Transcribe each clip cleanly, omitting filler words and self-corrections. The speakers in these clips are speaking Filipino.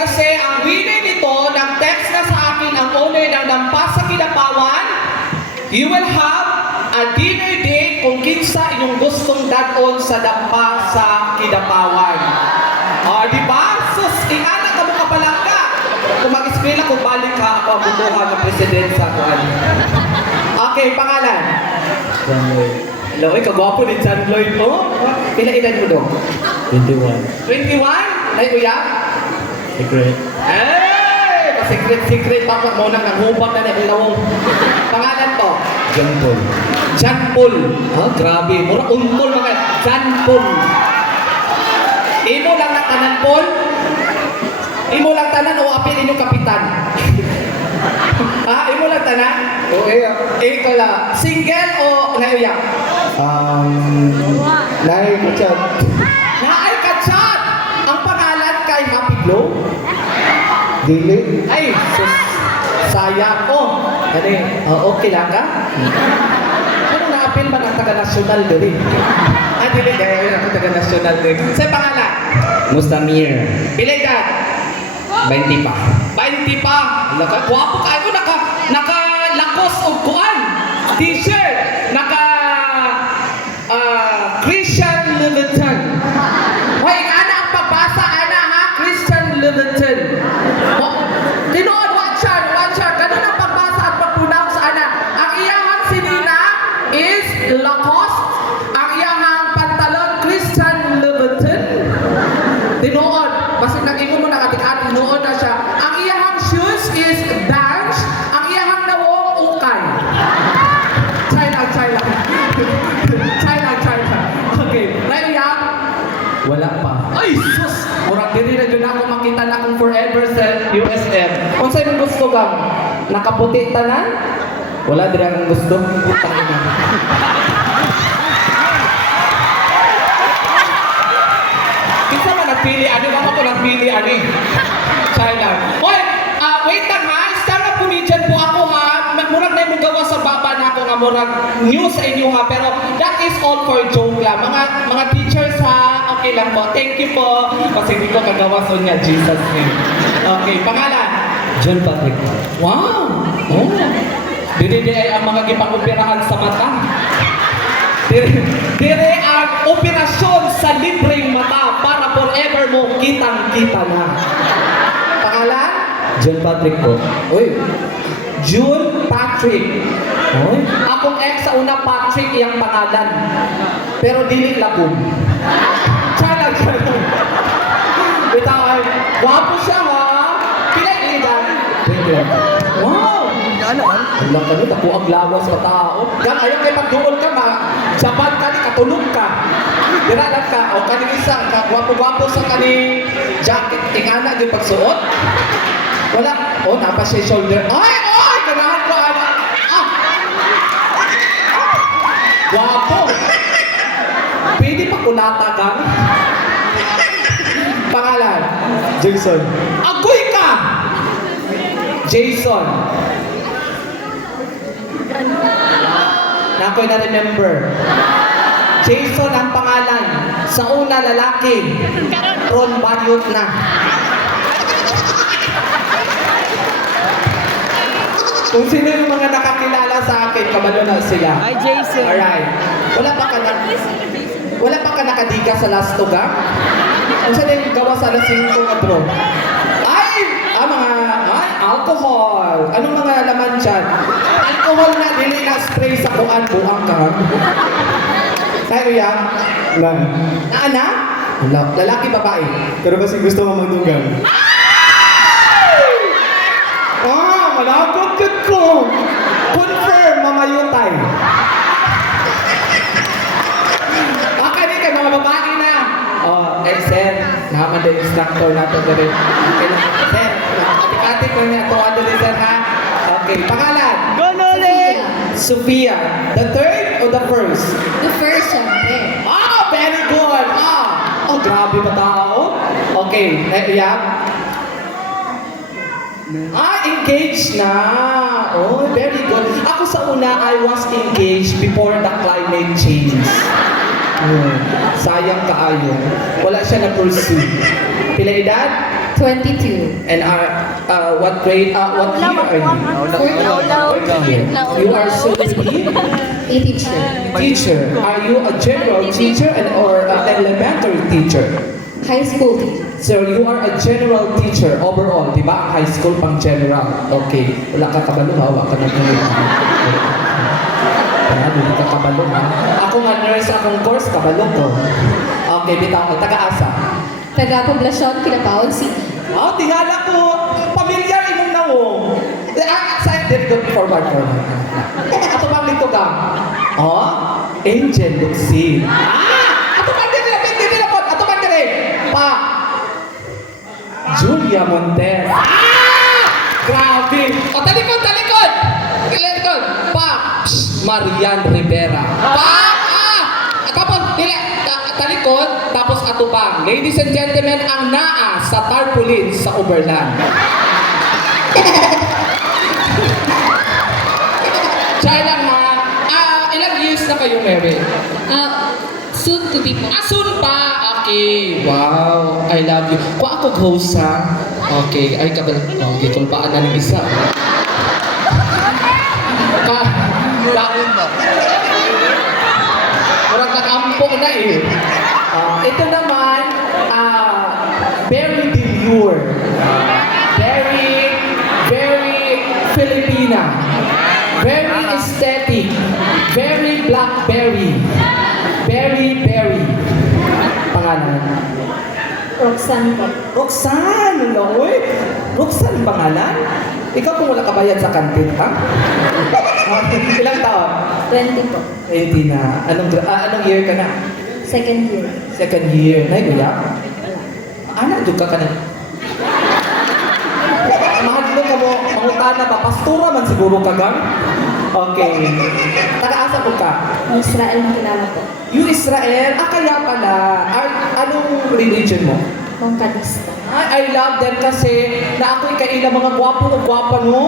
Kasi ang winner nito, nag-text na sa akin ang owner ng Dampas sa Kidapawan. You will have a dinner date kung kinsa inyong gustong dadon sa Dampas sa Kidapawan. O, di ba? Sus, ingana ka mo kapalangga. Kung mag-eskwela, kung balik ka, ako ang butuhan ng presidente sa kuhan. Okay, pangalan. John Lloyd. Hello, kagwapo ni John Lloyd mo. Pila edad mo dong? 21. 21? Ay, kuya? Secret. Ay! Secret pa mo nang nanghubak na ilawong. Pangalan to? John Paul. John Paul. Ah, grabe. Mura untol mga. John Paul. Imo lang na tanan, Paul? Imo lang tanan o apil inyong kapitan? Imo lang tanan? Oo, Ikaw lang. Single o naiyak? Nai Kuchat. Naay ka chat! Ang pangalan kay Happy Glow? Dili. Ay, sus, sayang ko. Okay lang ka? Ano na-appeal ba ng taga-nasyonal din? Ay, dili, gaya ako taga-nasyonal din. Sa'yo pangalan? Mustamir. Bilay ka? 20 pa. 20 pa. Guwapo kayo, naka-lakos o kuan. T-shirt. Christian Louboutin. Hoy, ana ang pagbasa, ana ha? Christian Louboutin. Tinood, watch out. Ganun ang pagbasa at pag-pronounce, ana. Ang iyahang sinina is Lacoste. Ang iyahang pantalon, Christian Louboutin. Tinood. Basta nag-ingo mo nakatikati, tinood na siya. Ang iyahang shoes is Vans. Ang iyahang nawong ukay. China. Okay. Naiyak? Wala pa. Ay, sus! Murag diri na dyan ako makita na akong forever sa USM. Kung sa'yo gusto kang nakaputi tanan? Wala din akong gusto. Putang ina. Kinsa man nagpili ani? Baka ko nagpili ani. China. Hoy! Wait lang ha. Stand-up comedian po ako ha. Murag na yung gawa sa baba na ako nga murag news sa inyo ha. Pero that is all for joke lang. Mga teachers ha. Okay lang po. Thank you po. Kasi hindi ko kagawa so niya. Jesus name. Okay. Pangalan? John Patrick. Wow! Oh. Dili ay ang mga gipang-operahan sa mata. Dire ang operasyon sa libreng mata para forever mo kitang-kita na. Pangalan? John Patrick po. Uy, June Patrick. Uy, akong ex sa una Patrick iyang pangalan. Pero dili labog. Chalag. Bitaw ay, wapo siya ha. Pila edad? 21. Wow! Ano? Alam ka nito, ang lawas sa tao. Yan, ayaw kay pagduol ka, Japan ka ni, katulog ka. Diralan ka, o kaning isa, gwapo-gwapo sa kaning jacket, tingana yung pagsuot. Wala, napa siya shoulder. Ay! Kanahan ko, Gwapo! Pwede pa kulata ka? Pangalan? Jason. Agoy ka! Jason. Na ako'y na-remember. Jason ang pangalan. Sa una lalaki. Ron Bayot na. Kung sino yung mga nakakilala sa akin, kabalo na sila. Hi, Jason. Alright. Wala pa ka nakadiga sa last tuga? Ang saan yung gawa sa alas 5 nga bro? Alcohol. Anong mga laman dyan? Alcohol na, dili na spray sa buang ka. Tayo yan? Wala. Na? Lalaki, babae. Pero kasi gusto mo magdugang. Malakot ko. Confirm, mamayutay. Baka di ka, mga babae na. Sir, naman din instructor nato dali. Okay lang. Sir, ati-ati ko niya ito, sir ha? Okay, pangalan? Gonole! Sophia. The third or the first? The first, syempre. Very good. Grabe ba tao? Okay, yeah. Engaged na. Very good. Ako sa una, I was engaged before the climate change. Sayang kaayo. Wala siya na-pursue. Pila edad? 22. And what grade, what year are you? What year? You are soon to be A teacher. teacher. Are you a general teacher or an elementary teacher? High school teacher. So you are a general teacher overall, di ba? High school pang general. Okay. Wala ka kabalo ha, wala ka na hindi ka kabalo ha. Ako nga nurse akong course, kabalo ko. Okay, bitaw ko. Taga-asa. Taga-Poblacion, Kinabaon City. Oh, tingala ko. Pamilyar imong nawong. Side did go forward. Ato bang dito ka? Oh, Angel Luxin. Ato bang dito na, pindi nila po. Ato bang dito pa. Julia Montes. Grabe. O, talikod, talikod. Talikod. Pa. Marian Rivera. Pa. Tapos, talikod. Tapos ato bang. Ladies and gentlemen, ang naa sa tarpaulin sa Overland. Try lang ha. Ilang years na kayo married? Soon to be po. Soon pa! Okay. Wow. I love you. Kung ako host ha. Okay. Ay, kabal. Oh, gitong paan na ng isa. Murang nag-ampo na eh. Ito naman, very demure. Very Filipina. Very aesthetic. Very blackberry. Very. Pangalan? Roxanne po. Roxanne! Loy! Roxanne pangalan? Ikaw kung wala ka bayad sa kantin, ha? Ilang taon? 20 po. 20 na. Anong year ka na? Second year. Second year. Nay, kuya? Ana, doon ka na. Mahal mo ka mo, mangutana ba? Pastura man siguro ka gang? Okay. Taga-asa po ka? Israel na kilala po. You Israel? Kaya pala. Anong religion mo? Mongkadista. I love them kasi na ako'y kaila mga gwapo o gwapa no?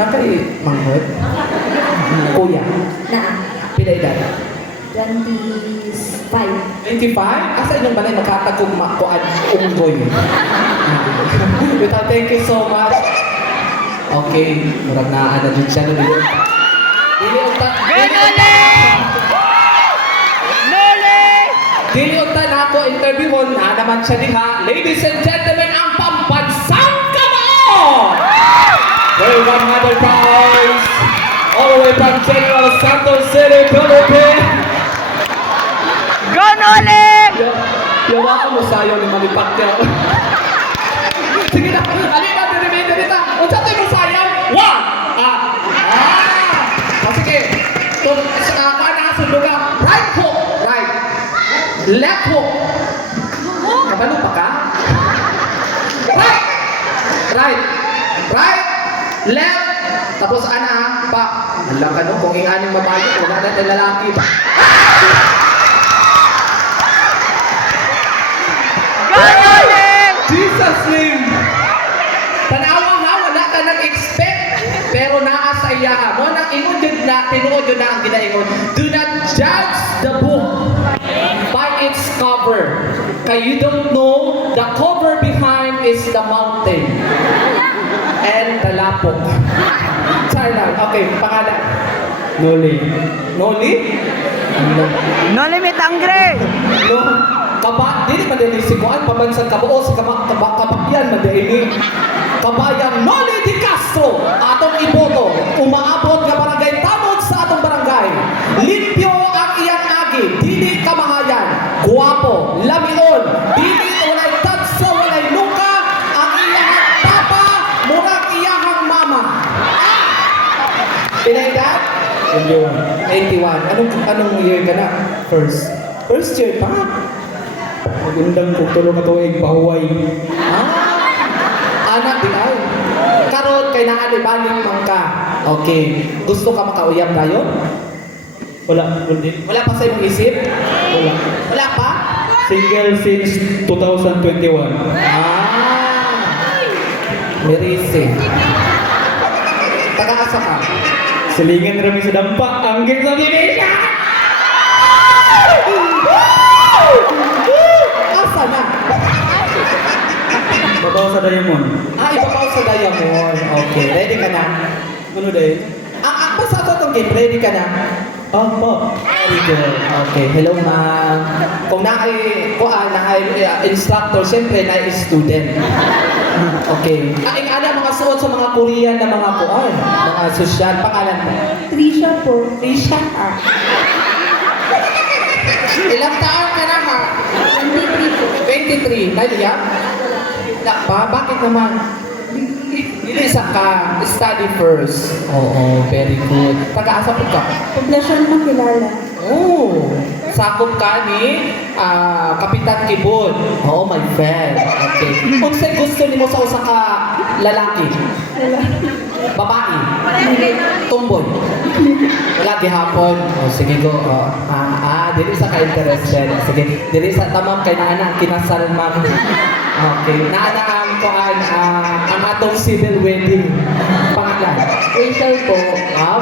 Na kay manghod? Kuya? Na. Pila edad? 25. 25? Asa inyong balay magkatagong makuan unggoy? Without thank you so much. Okay, murag na ano din siya no dito. Dili unta na ako interview mo na naman siya diha. Ladies and gentlemen, ang pambansang kamao! Well, 100 pounds all the way from General Santos City, Philippines. Yawa ko mo sayo ni Malipakya. Sige na, alin na, dito. Unsa tayo mo sayaw? One! Sige. Kaan na kasunod ka. Right hook. Right. Left hook. Kabalo pa ka? Right. Left. Tapos pa. Alam ka no, kung inganing mabayo, wala natin lalaki pa. Jesus name! Tanawa nga, wala ka nag-expect. Pero naa sa iya mo, nang ingon yun na, tinuod yun na ang ginaingon. Do not judge the book by its cover. Kaya you don't know, the cover behind is the mountain. And the lapok. China, okay, pangalan. Noli. Noli? No limit angre! No, dili man din si Kuan pabansan kabuo si kabakyan man din kabayang Noli Di Castro atong iboto umaabot nga barangay tamod sa atong barangay limpyo ang iyang agi dili kamahayan guwapo lamion dili walay tatso walay luka ang iyang papa murag iyang mama pinaidat 81 anong year ka na first year pa Magundang ko tulong ato ay pahuway. Anak di ay. Karon kay naa di balik man ka. Okay. Gusto ka makauyab dayon? Wala, hindi. Wala pa sa imong isip? Wala. Wala pa? Single since 2021. Merise. Taga-asa ka? Silingan rami sa dampa. Anggit sa bibig! Asa na? Babaw sa diamond. Ibabaw sa diamond. Okay, ready ka na? Ano dahil? Basta ito itong game, ready ka na? Opo. Very good. Okay, hello ma'am. Kung instructor, siyempre na student. Okay. Ang mga suot sa mga Korean na mga mga sosyal. Pangalan mo? Trisha po. Trisha. Ilang taon ka na ha? 23 po. 23. Nadia? Bakit naman? Isa ka, study first. Oo, very good. Taga-asa po ka? Poblasyon makilala. Oh, sakop ka ni Kapitan Kibon. Oh, my friend. Okay. Unsay gusto nimo sa usa ka lalaki? Babae? Tumboy? Wala gihapon. Oh, sige go. Dili sa ka interested. Sige, dili sa tamam kay naa kinasal man. Okay, naana ang atong civil wedding. Pangalan? Rachel po.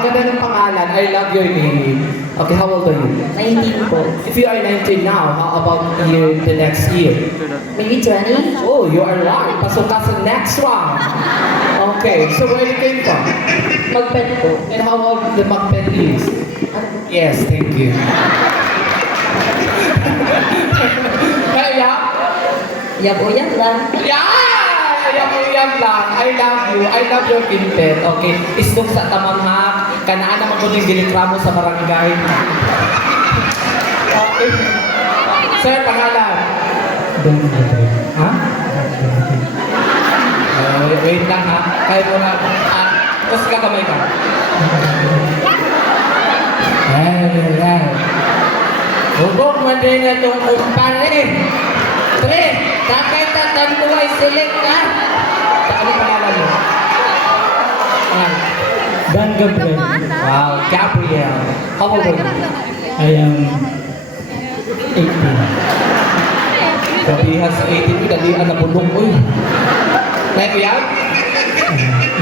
Ganda ng pangalan. I love your name. Okay, how old are you? 19 po. If you are 19 now, how about the next year? Maybe 20? Oh, you are right. Pasok ka sa next round. Okay, so where you came from? Magpet po. And how old the Macbeth is? Yes, thank you. Kaya? Yab-uyab lang. Yeah! Yam lang. I love you. I love your content. Okay. Isdog sa tamamhak. Kanaan naman ko yung dilikramo sa barangay. Okay. Sir, pangalan? Ha? Wait lang ha. Kaya mo na. Tapos kakamay ka. Ay. Hubog mo din na itong kumpare. Pre, kakay tatan ko ay select ka. Ano pangalan mo? Dan Gabriel. Wow, Gabriel. How old are you? I am 18. Gabi has 18. Dalian na bulong ko eh. Like yan?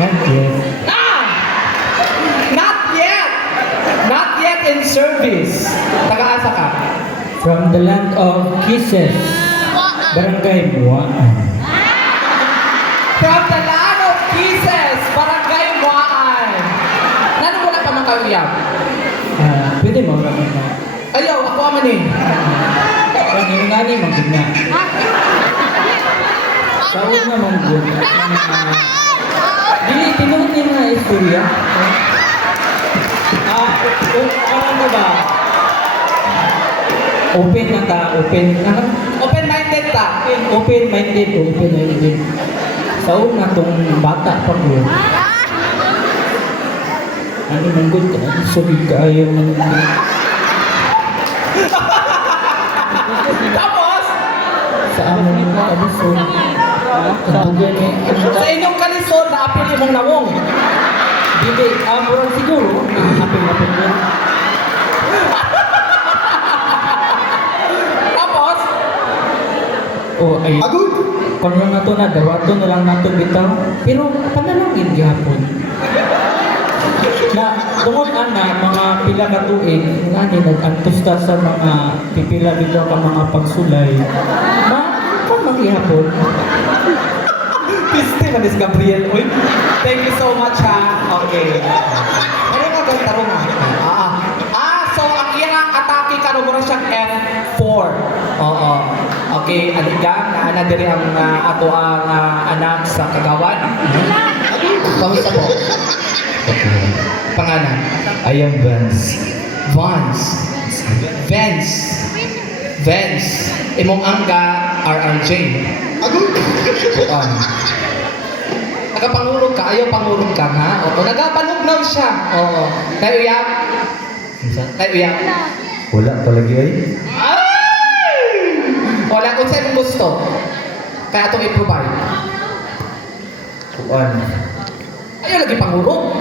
Not yet. Not yet! Not yet in service. Taga-asa ka? From the land of kisses. Barangay Buwaan. From the land of kisses, Barangay Buwaan. Nano mo na pa mga kauyab? Pwede mo raman na. Ayaw, ako aman eh. Ang ingani magigna. Sawag na mong good. Dili, tinuod niyo na istorya. Ano mo ba? Open na ka, open na ka. Open-minded ka. Open-minded, open-minded. Sawag na tong bata pa ko. Ano man good ka? Sabi ka ayaw man. Tapos, Sa amo ni mga kabusog. Kabugan ni. sa inyong kalisod, naapil imong nawong. Dili, murag siguro. Hapin-hapin mo. Tapos, O ay. agud. Kung lang nato na, dawato na lang nato bitaw. Pero panalangin gihapon. Na tungod ana mga pila ka tuig nga ni nag-antos ta sa mga pipila bitaw ka mga pagsulay. Mangyapon. Piste man is Gabriel. Uy, thank you so much ha. Okay. Ano nga ba tarong ha? So ang iyang atake karon mo siyang F4. Oo. Okay, aligang na diri ang ato ang anak sa kagawan. Kamusta po? Pangalan? I am Vance. Vance. Imong angga RRJ. Buwan. Nagapangulog ka, ayaw pangulog ka ha? Oo, nagapalugnaw siya. Oo. Tayo uyak. Wala palagi ay. Ay! Wala kung sa'yo gusto. Kaya itong i-provide. Kuan. Ayaw lagi pangulog.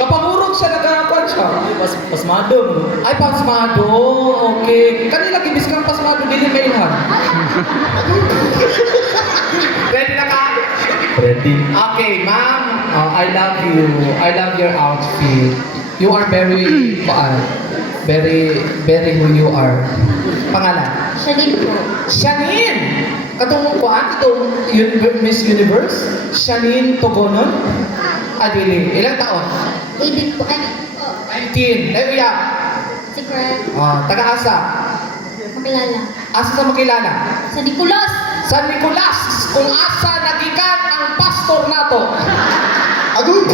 Kapangulog siya, nagkakakuan siya. Pasmado. Ay, pasmado. Okay. Kanila gibis kang pasmado, dili mailhan. Ready na ka? Ready. Okay, ma'am. I love you. I love your outfit. You are very Very who you are. Pangalan? Shalin po. Shanine! Katong kuan, itong Miss Universe? Shanine Togonon? Adili. Ilang taon? Ibig po. Ay, 19. There we are. secret. Taga-asa. Makilala. Asa sa makilala? Sa Nicolas. San Nicolas, kung asa nagikan ang pastor nato. Agud!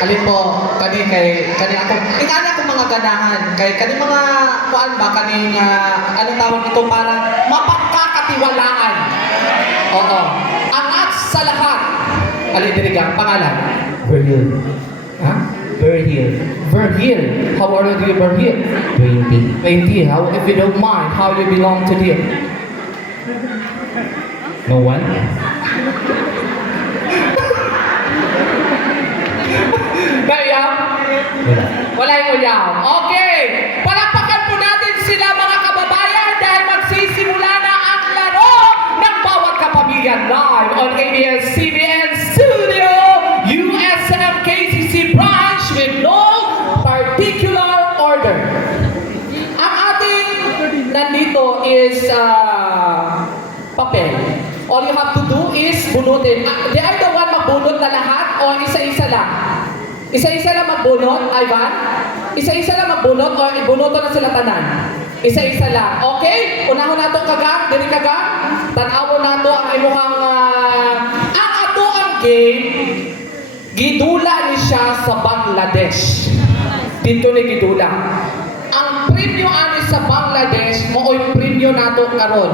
Alin po, kani ako. Ingana ko mga ganahan. Kani mga, kuan ba, kani anong tawag ito, parang mapagkakatiwalaan. Oo. Angat sa lahat. Alin dirigang, pangalan? Verhil. Ha? Verhil. Verhil. How old are you, Verhil? 20. 20. How, if you don't mind, how you belong to them? No one? Kaya? Wala yung uyaw. Okay! Palakpakan po natin sila mga kababayan dahil magsisimula na ang laro ng bawat kapamilya live on ABS-CBN Studio USM KCC branch with no particular order. Ang ating nandito is papel. All you have to do is bunutin. They are the one magbunot na lahat o isa-isa lang? Isa-isa lang magbunot, Ivan? Isa-isa lang magbunot o ibunoto na sila tanan? Isa-isa lang. Okay? Unahon na ito kagang, diri kagang. Tanawon na ito ang imuhang ang ato ang game. Gidula ni siya sa Bangladesh. Dito ni gidula. Ang premyo ani sa Bangladesh mo yung premyo nato karon.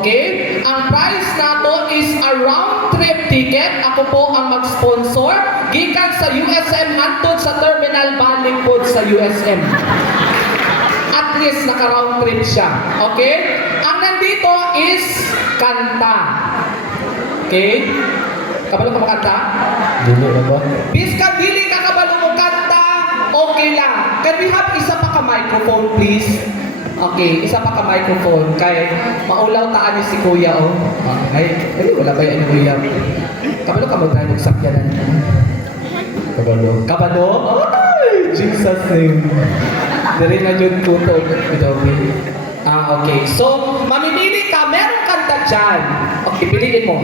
Okay? Ang price nato is a round trip ticket. Ako po ang mag-sponsor gikan sa USM hantod sa terminal banding po sa USM. At least naka-round trip siya. Okay? Ang nandito is kanta. Okay? Kabalo ka makanta? Dili na ba? Biska dili ka kabalo mo kanta, okay lang. Can we have isa pa ka microphone, please? Okay, isa pa ka microphone. Kay maulaw taan ni si Kuya, oh. Ay, wala ba yan Kuya? Kabalo ka mag-drive ng sakyanan. Kabalo. Kabalo? Ay, Jesus name. Dari na yun tutog. Okay. So, mamimili ka. Meron kanta dyan. Okay, piliin mo.